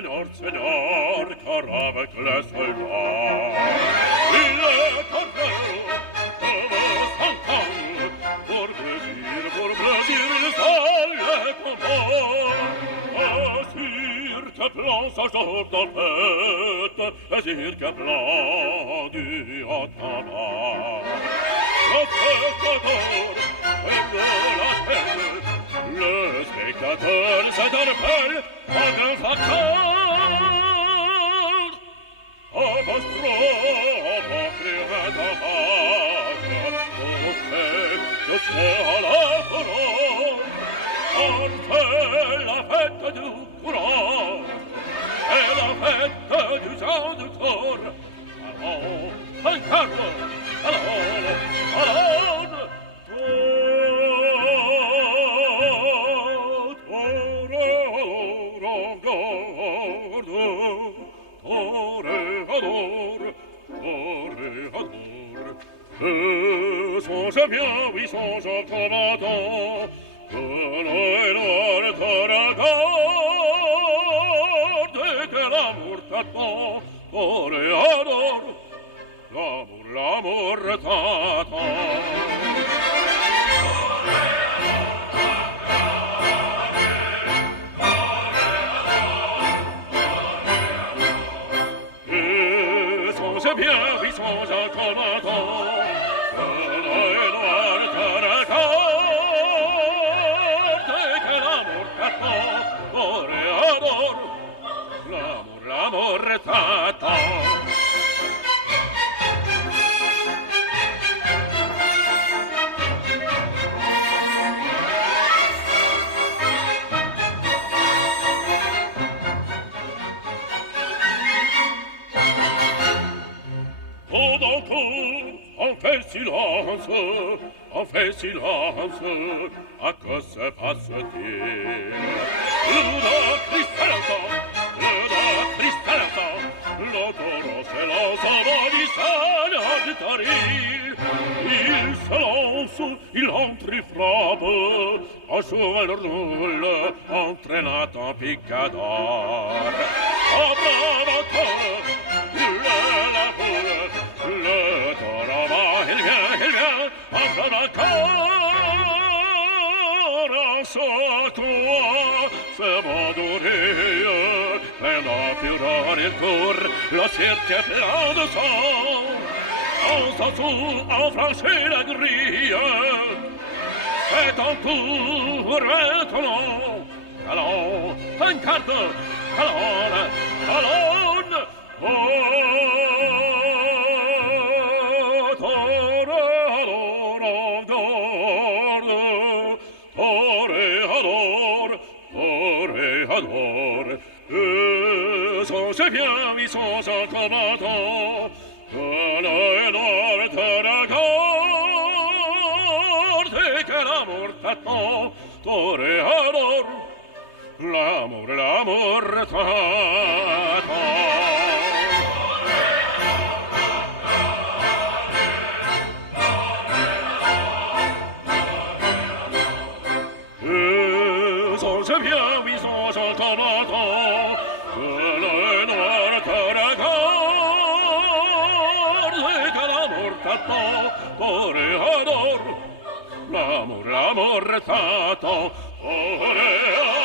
Seigneur, Seigneur, car avec les soldats, il est corvée, pour plaisir, il s'allait combat. Asir que plan sa jour dans fête, asir que plan du haut-en-bas. Le spectateur est de la tête, le spectateur s'interpelle en un facteur. Apostrophe, criait un vague, au fait que c'est à la couronne. Or c'est la fête du courant, c'est la fête du sang du corps. Allons, un cargo, allons, allons, songe bien, oui, songe au combattant, que l'oeil te regarde, et que l'amour t'attend, toréador, l'amour t'attend. Songe bien, oui, songe au combattant, que l'oeil te regarde, et que l'amour t'attend, toréador, l'amour t'attend. On fait silence, à que se passe-t-il? Le cristallant, l'autoro se lance en bondissant à Vitaril. Il se lance, il entre, il frappe, en cheval roule, entraînant en picador. En bravateur, la foule, le taureau va, il vient, entre la corps, en sautant, se bandourir, plein de fureur, il court, le cirque est plein de sang, en s'assout, en franchit la grille, c'est un tour maintenant, allons, un quart d'heure, allons, songe bien, oui, songe en combattant, que l'œil noir te regarde, et que l'amour t'attend, toréador, l'amour t'attend. Songe bien, oui, songe en combattant, que l'œil noir te regarde, et que l'amour t'attend, toréador, l'amour t'attend, toréador.